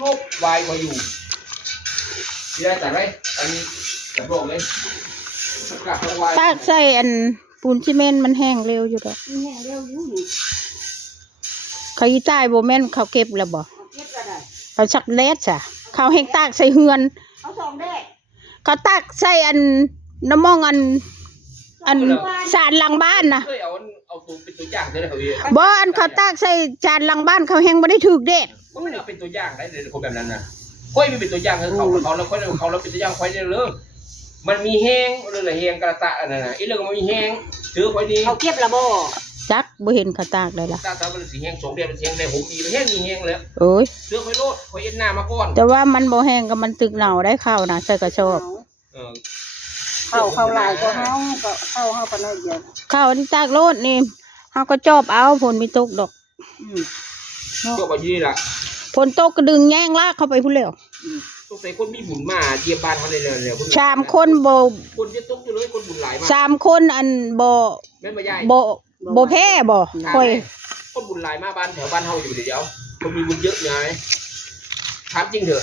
รูปวายก็อยู่ที่ได้แต่ไรอันนี้แต่บอกเลยตากใส่อันปูนซีเมนต์มันแห้งเร็วอยู่ดอก แห้งเร็วอยู่นี่ เขาอีใต้บ่แม่นเขาเก็บแล้วบ่ เก็บก็ได้ เขาชักเลสจ้ะเขาแห้งตากใส่เฮือน เอาสองแดก เขาตากใส่อันน้ำมองอันสารหลังบ้านนะ เคยเอาตัวเป็นตัวอย่างได้เลยเขาเอง บ่อันเขาตากใส่จานหลังบ้านเขาแห้งบ่ได้ถูกเด็ด ก็ไม่ได้เอาเป็นตัวอย่างได้เลยคนแบบนั้นนะค่อยไม่เป็นตัวอย่างเขาแล้วค่อยเขาแล้วเป็นตัวอย่างค่อยได้เลยมันมีแห้งเรื่องอะไรแห้งกระตะอันนั้นนะไอ้เรื่องมันมีแห้งถือค่อยดี เขาเก็บละบ่ จักบ่เห็นเขาตากเลยล่ะ ตามันสีแห้ง2 เดือนมันแห้งในผมดีมันแห้งมีแห้งแล้ว โอ้ย ถือค่อยโลดค่อยเอ็นหน้ามาก่อน แต่ว่ามันบ่แห้งก็มันตึกเหนาได้ข้าวนะใส่กระสอบ เข้าลายก็เฮาก็เข้าปานนั้นเดียว ข้าวที่ตากโลดนี่เฮาก็จอบเอาฝนมีตกดอก ก็มายี่ละ ฝนตกก็ดึงแย่งลากเข้าไปพุ่นแล้ว ต้องใส่คนมีบุญมาเยี่ยมบ้านเขาเลยเนี่ย สามคนบ่ คนจะตกอยู่เลยคนบุญหลายมาก สามคนอันบ่ แม่นบ่ยาย บ่แพ้บ่ค่อย คนบุญหลายมาบ้านแถวบ้านเฮาอยู่เดี๋ยวคนมีบุญเยอะไงถามจริงเถอะ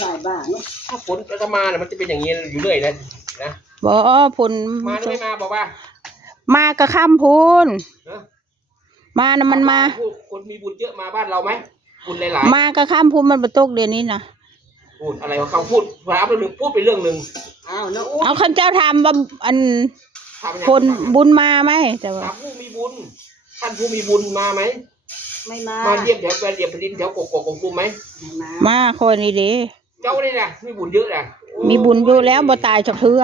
หลายบ้านเนาะ ถ้าฝนจะมาเนี่ยมันจะเป็นอย่างนี้อยู่เรื่อยนะนะ บ่ฝน มาหรือไม่มาบอกว่า มาก็ค่ำพูน นะ มาน่ะมันมา คนมีบุญเยอะมาบ้านเราไหมบุญหลาย มาก็ค่ำพูนมันบ่ตกเดี๋ยวนี้นะ ๆพูดอะไรเขาพูดถามเรื่องนึงพูดไปเรื่องนึง อ้าวน้า เอาคันเจ้าถามว่าอัน ถาม คนบุญมาไหมแต่ว่า ถามผู้มีบุญท่านผู้มีบุญมาไหม ไม่มา มาเยี่ยมแถวแถวดินแถวกกกงกุมไหม มาคนนี้เด้ เจ้านี่นะมีบุญเยอะนะ มีบุญอยู่แล้วบ่ตายจักเทื่อ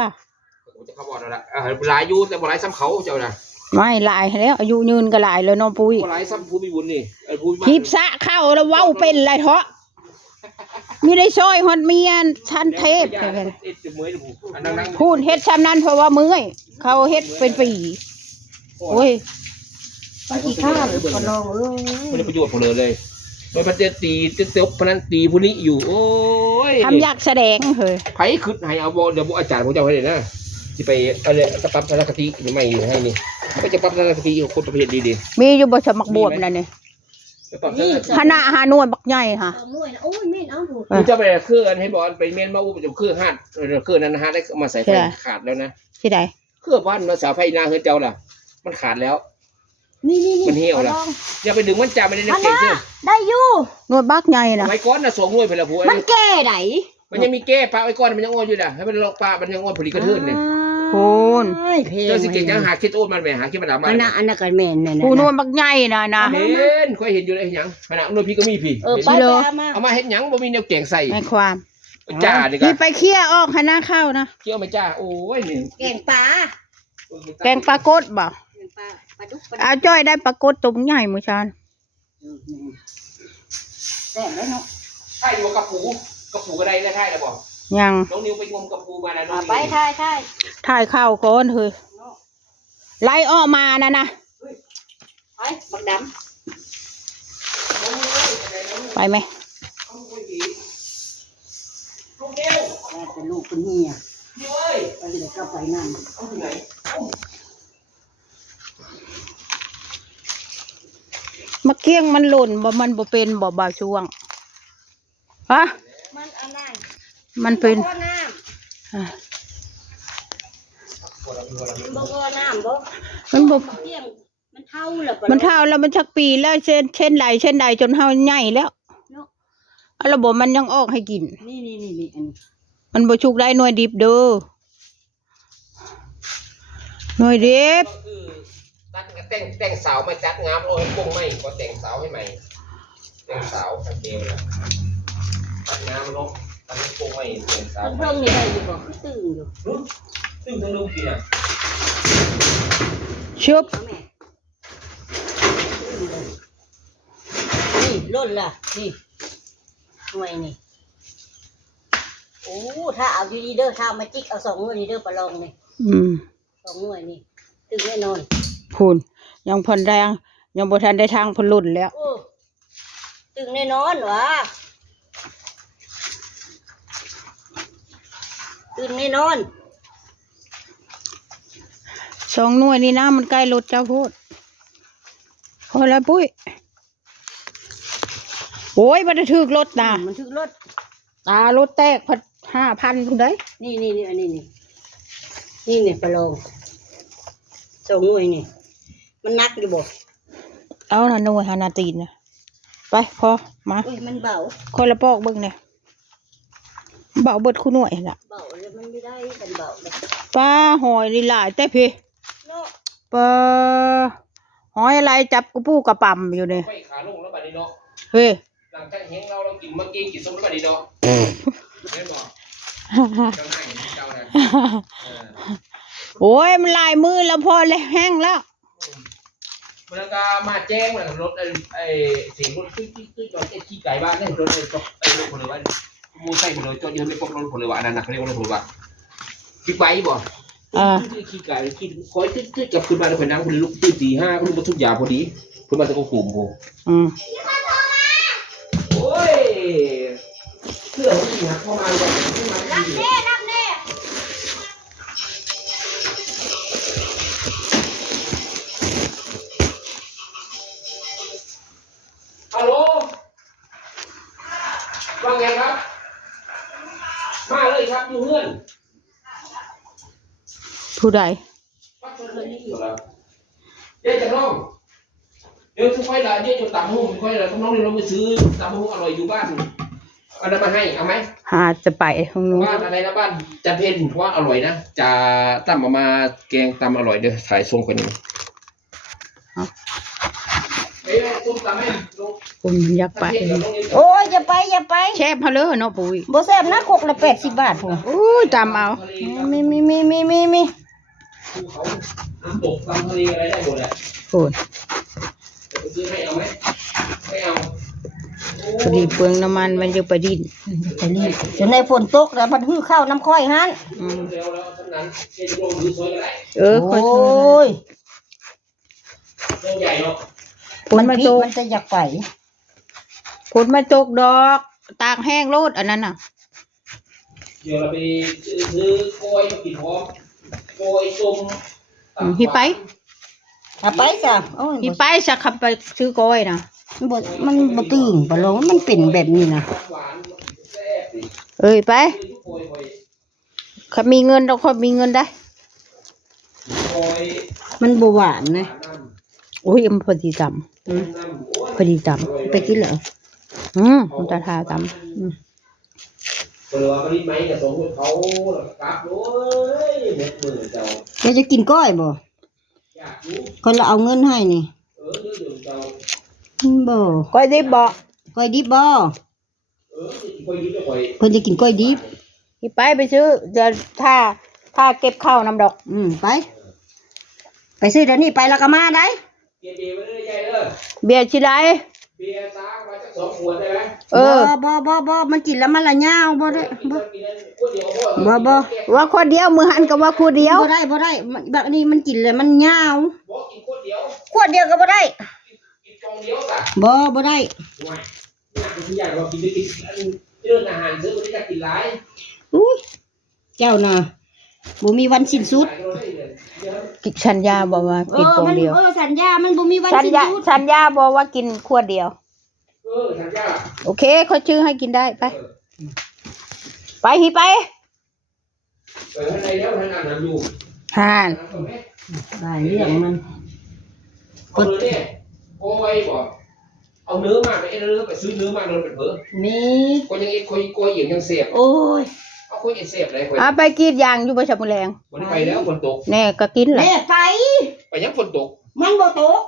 จะเขาบอกแล้วล่ะหลายอยู่แต่บ่หลายซ้ำเขาเจ้านะ ไม่หลายแล้วอายุยืนก็หลายแล้วน้องปุ้ย บ่หลายซ้ำผู้มีบุญนี่ผู้มี ทิพสะเข้าแล้วเว้าเป็นไรเถาะมีได้ซอยฮอดเมียชั้นเทพพูดเฮ็ดชำนั้นเพราะว่ามื้อยเขาเฮ็ดเป็นปีโอ้ย ไปกี่ข้าวก็ลองไม่ได้ประโยชน์เลยมันจะตีจะเตบพนันตีผู้นี้อยู่โอ้ย ทำอยากแสดงเฮ้ย ไผขึ้นให้เอาบอเดี๋ยวอาจารย์ผมจะให้เลยนะที่ไปอะไรจะปรับทัศนคติหรือไม่ให้นี่ก็จะปรับทัศนคติคนประเภทดี มีอยู่บ่สมักบวบนั่นนี่ ๆจะปรับทัศนคติ คณะหาหน่วยบักใหญ่ค่ะ หน่วยนะโอ้ยแม่นเอาถูก คุณจะไปเครื่องให้บอลไปเมนมาอุ้มจะเครื่องหัดเครื่องนั้นนะฮะได้มาใส่ไฟขาดแล้วนะ ที่ใด เครื่องบ้านมาสาไฟนาเฮือนเจ้าล่ะมันขาดแล้ว นี่ มันเหี่ยวแล้วอย่าไปดึงมันจับไม่ได้นะเก่งเชื่อ ได้อยู่ หน่วยบักใหญ่น่ะ ไว้ก้อนนะส่งงวยไปละผัว มันแก่ไหน มันยังมีแก้ปลาไว้ก้อนมันยังอ้วนอยู่นะให้มันลอกปลามันยังอ้วนพอดีกระเทือนเนี่ย โหน เพลง เจ้าสิเก่งยังหาคิดโอ้มันไปหาคิดมันเอามา อันนั้นก็แม่นนั่น ผู้หน่วยบักใหญ่น่ะนะ เห็นค่อยเห็นอยู่เลยหยังขณะนู้นพี่ก็มีพี่ ไปมา เอามาเห็นหยังบ่มีแนวเก่งใส่ ในความ จ้าดิครั ที่ บ ไปเคลียร์ออกคณะเข้านะ เกี่ยวมาจ้าโอ้ยนี่ แกงปลา แกงปลากดบ่ ปลาดุกปลา เอาจ้อยได้ปลากดตุ่มใหญ่มื้อชาน แต่ได้เนาะ ใช่อยู่กับปูก็ได้ได้ใช่แล้วบอก ยัง น้องนิวไปงมกับปูมานะน้อง ไปถ่าย ถ่ายข้าวก่อนเฮ้ยไล่ออกมานะนะ ไปบักด ไปไหม ลูกเดียว ำแต่ลูกเป็นเมีย นิวเอ้ย ไปเลยก็ไปนั่น เอาที่ไหน มะเกี้ยงมันหล่นบ่มันบ่เป็นบ่บ่าวช่วงฮะ มันอันนั้น มันเป็น บ่น้ อ่ะ ำบ่น้ำบ่ มันบ่ เที่ยงมันเท่าแล้ว มันเท่าแล้วมันชักปีแล้วเช่นใดจนเฮาใหญ่แล้วเอาระบบมันยังออกให้กิน นี่อันนี้ มันบ่ชุกได้หน่วยดิบเด้อหน่วยดิบ ก็คือตัดแต่งเสามาจัดงามโอ้ยปงไม่ก็แต่งเสาให้ใหม่แต่งเสาโอเคเลยตัดงามลงตัดปงไม่แต่งเสา เพิ่งนี่ได้อยู่บ่ตื่นอยู่ ซึ่งทั้งลูกพี่อ่ะ ชุบ เอาแม่นี่ล้นล่ะนี่หน่วยนี่โอ้ถ้าเอาอยู่ดีเด้อถ้ามาจิกเอา2หน่วยนี่เด้อปลาลองนี่2หน่วยนี่ตึงแน่นอน พูนยังพอนแรงยังบ่ทันได้ทางพนลุ่นแล้ว โอ้ตึงแน่นอนวะตึงแน่นอน 2 หน่วยนี่นะมันใกล้รถเจ้าโพดพอแล้วปุ้ย โอ้ยบ่ได้ถูกรถนะ มันถึกรถ ตารถแตกพัด5,000พุ่นเด้ย นี่อันนี้นี่ปลาลองสองหน่วยนี่มันนักอยู่บ่ เอาน่ะหน่วยหานาตีนน่ะไปพอมา อุ้ยมันเบา คนละปอกเบิ่งเนี่ยเบาเบิดคู่หน่วยล่ะ เบาแล้วมันไม่ได้กันเบาเลย ปลาหอยนี่หลายแต่พี่ เนาะ ปลาหอยอะไรจับกระปูกระปั่มอยู่เนี่ย ไปขาลงแล้วบัดนี้เนาะ เฮ้ย หลังจากเห็นเรากินเมื่อกี้กินส้มแล้วบัดนี้เนาะเห็นบ่เจ้าหน้าเห็นเจ้านะ โอ้ยมันลายมือแล้วพอแล้วแห้งแล้ว มันก็มาแจ้งว่ารถไอ้เสียงรถตึ๊ดจอดไอ้ขี้ไก่บ้านนี่รถไอ้รถคนเลยว่ามูใส่คนเลยจอดยืนในพวกรถคนเลยว่าอันนั้นนะเขาเรียกว่ารถคนเลยว่าบิ๊กไบค์บ่ขี้ไก่ขี้คอยตึ๊ดกับคุณบ้านคนนั้นคนลุกตื่นตี5คุณมาทุกอย่างพอดีคุณมาจะก็กลุ่มโหโอ้ยเพื่อนที่หักเข้ามาแบบนี้มาดี นักแน่ ฮัลโหลว่าไงครับมาเลยครับอยู่เพื่อน ผู้ใด เดี๋ยวจะน้องเดี๋ยวทุกคนละเดี๋ยวจะตำหุ้มค่อยละน้องเดี๋ยวเราไปซื้อตำหุ้มอร่อยอยู่บ้านเอาน้ำมาให้เอาไหม หาจะไปของหนู้น บ้านอะไรนะบ้านจันเพนเพราะว่าอร่อยนะจะตำมาแกงตำอร่อยเดี๋ยวถ่ายส่งคนนี้เอ้ยส้มตำให้ลูก คนมันอยากไป โอ้ยอย่าไป แช่พะเลอเนาะปุ้ย บ่แซ่บนะครกละ80 บาทพุ่น โอ้ยจำเอา มี ภูเขาน้ำตกตำทะเลอะไรได้หมดแหละ โอ้ย จะไปซื้อให้เอาไหมไม่เอา พอดีเปลืองน้ำมันมันจะไปดิน ไปรีบจนในฝนตกแล้วมันหื้อเข้าน้ำค่อยหั่น เร็วแล้วทั้งนั้นเจ๊จะลงมือสวยกันได้ ค่อย โอ้ย เรื่องใหญ่เนาะ ผลมาตก มันจะอยากไป ผลมาตกดอก ตากแห้งโลดอันนั้นน่ะ เดี๋ยวเราไปซื้อกล้วยมากินพร้อมกล้วยส้ม พี่ไป เอาไปซะโอ้ย พี่ไปสักขับไปซื้อกล้อยนะ มันบ่ตึงปะลงมันเป็นแบบนี้นะ หวานแซ่บดิ เอ้ยไป ซื้อทุกกล้วยหอย เขามีเงินเราเขามีเงินได้ กล้วย มันบ่หวานนะ น้ำ โอ้ยมันพอดีต น้ำโอ้ย ำพอดีต ไปกินเหรอ มันจะทาต เปิดว่าผลิตไหมกับสมมติเขาแล้วก็กลับเลยเม็ดมือเจ้า แกจะกินก้อยบ่ อยากรู้ คนละเอาเงินให้นี่ เดี๋ยวเจ้า บ่ ำก้อยได้บอก ก้อยดิบบ่ กล้วยดิบจะกล้วย เพิ่นจะกินก้อยดิบ พี่ไปซื้อจะถ้าเก็บข้าวน้ำดอก ไปซื้อเดี๋ยวนี้ไปแล้วก็มาได้ เบียร์ไว้เลยใหญ่เลย เบียร์ชิได เบียร์ซักมาจาก2 ขวดได้ไหม บ่มันกินแล้วมันละยาวบ่ได้บ่ กินคนเดียว ว่าคนเดียวมือหันกับว่าคู่เดียว บ่ได้บักนี้มันกินแล้วมันยาว บอกกินคนเดียว ขวดเดียวก็บ่ได้ กินกองเดียวจ้ะ บ่ได้ ว้ายอยากกินอยากเรากินได้กินเรื่องอาหารซื้อไม่ได้กินหลาย อุ้ยเจ้าน่ะบ่มีวันสิ้นสุด กิชัญญาบอกว่ากินกล่องเดียว สัญญามันบ่มีวัน สัญ สิ้น ญา สุด สัญญาบอกว่ากินขวดเดียว สัญญา โอเคเขาชื่อให้กินได้ไป ไปฮีไป ไปข้างในแล้วท่านอาบน้ำอยู่ ห่าน ได้เรื่องมัน เอาเนื้อเนี่ยโอ้ยบอกเอาเนื้อมาไปเนื้อไปซื้อเนื้อมาโดนเป็นเบอร์ มี คนยังคุยอย่างยังเสียบ โอ้ย เอาคุยเสียบเลยคุย ไปกรีดยางอยู่ประชาบุแรง วันนี้ไปแล้วฝนตก แน่ก็กินแหละ แม่ไป ไปยังฝนตก มันบ่ตก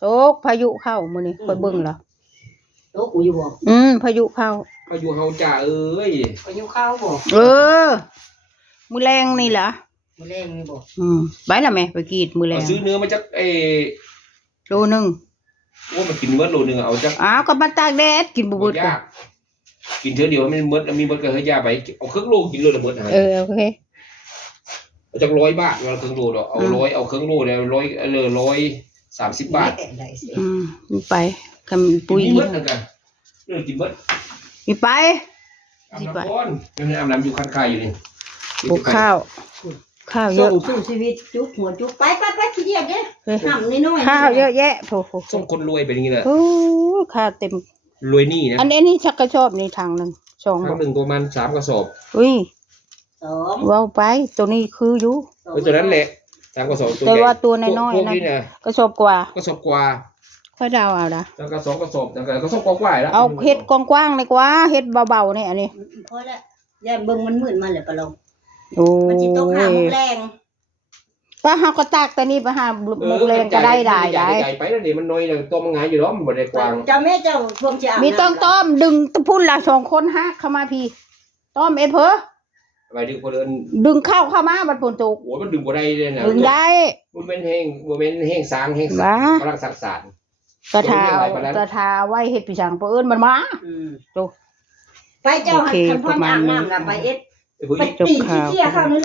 โตกพายุเข้ามื้อนี้คอยเบิ่งแล้ว ตกกูอยู่บ่ พายุเข้า พายุเฮาจ่าเอ้ย ไปอยู่ข้าวบ่ มื้อแรงนี่เหรอ มื้อแรงนี่บ่ ไปละแม่ไปกรีดมื้อแรง ซื้อเนื้อมาจากโลนึง ว่ามันกินเมื่อโลนึงเอาจาก ก็มาตากแดดกินบ่เบิด ยากกินเท่าเดียวมันเมื่อมีเมื่อก็เฮยาไปเอาครึ่งโลกินเลยละเมื่อหาย โอเค เอาจาก100 บาทเราครึ่งโลดอกเอา100เอาครึ่งโลแล้ว130 บาท ได้สิ ไปคำปุย กินเมื่อนั่นกันเรื่องกินเมื่อ นี่ไป อาบน้ำก้อนยังอาบน้ำอยู่คันคายอยู่นี่ ปลูกข้าวเย ส่ อะ งสู้ชีวิตจุกหัวจุกไปขี้เดียดเด้ห้ำน้อยๆ ข้าวเยอะแยะโถ ส่งคนรวยเป็นอย่างนี้แหละ ข้าวเต็ม รวยนี่นะ อันนี้ชักกระสอบนี่ทางหนึ่งสอง ครั้งหนึ่งประมาณ3 กระสอบ อุ้ย สอง เว้าไปตัวนี้คืออยู่ ตัวนั้นแหละ3 กระสอบตัว แต่ ใหญ่ ว่าตัวน้อย พวก ๆนะ นี้นะ กระสอบกว่า กระสอบกว่า ค่อยเดาเอาละ แล้วก็2 กระสอบแล้วก็กระสอบกว่าๆแล้ว เอาเฮ็ดกว้างๆเลยกว่าเฮ็ดเบาๆนี่อันนี้ พอแล้วย่านเบิ่งมันมืดมาเลยปะลง โอ้ มันสิตกหาโมงแรง ป้าเฮาก็ตากแต่นี่ไปหามุกแรงก็ได้ได้ ใหญ่ไปแล้วนี่มันน้อยเลยตัวมันหงายอยู่แล้วมันบ่ได้กว้าง เจ้าแม่เจ้าพวงจะอาบ มีต้อง น้ำ ต้อมดึงตะพุ่นละ2 คนฮักเข้ามาพี่ต้อมเอเพอ ไปดึงคนเดิน ดึงเข้ามาบัดฝนตก โอ้ยมันดึงบ่ได้เลยนะ ดึงได้ มันเป็นแห้งบ่แม่นแห้งสางแห้ง บ้า กำลังสักสาร กระทากระทาไว้เฮ็ดพี่ช่างเพิ่นมันมา อืม โต ไปเจ้าหันคันพ่ออาบน้ำล่ะไปเอ็ด ไอ้ผู้ห ไป ญิง ตีขี้เกียจเข้านี่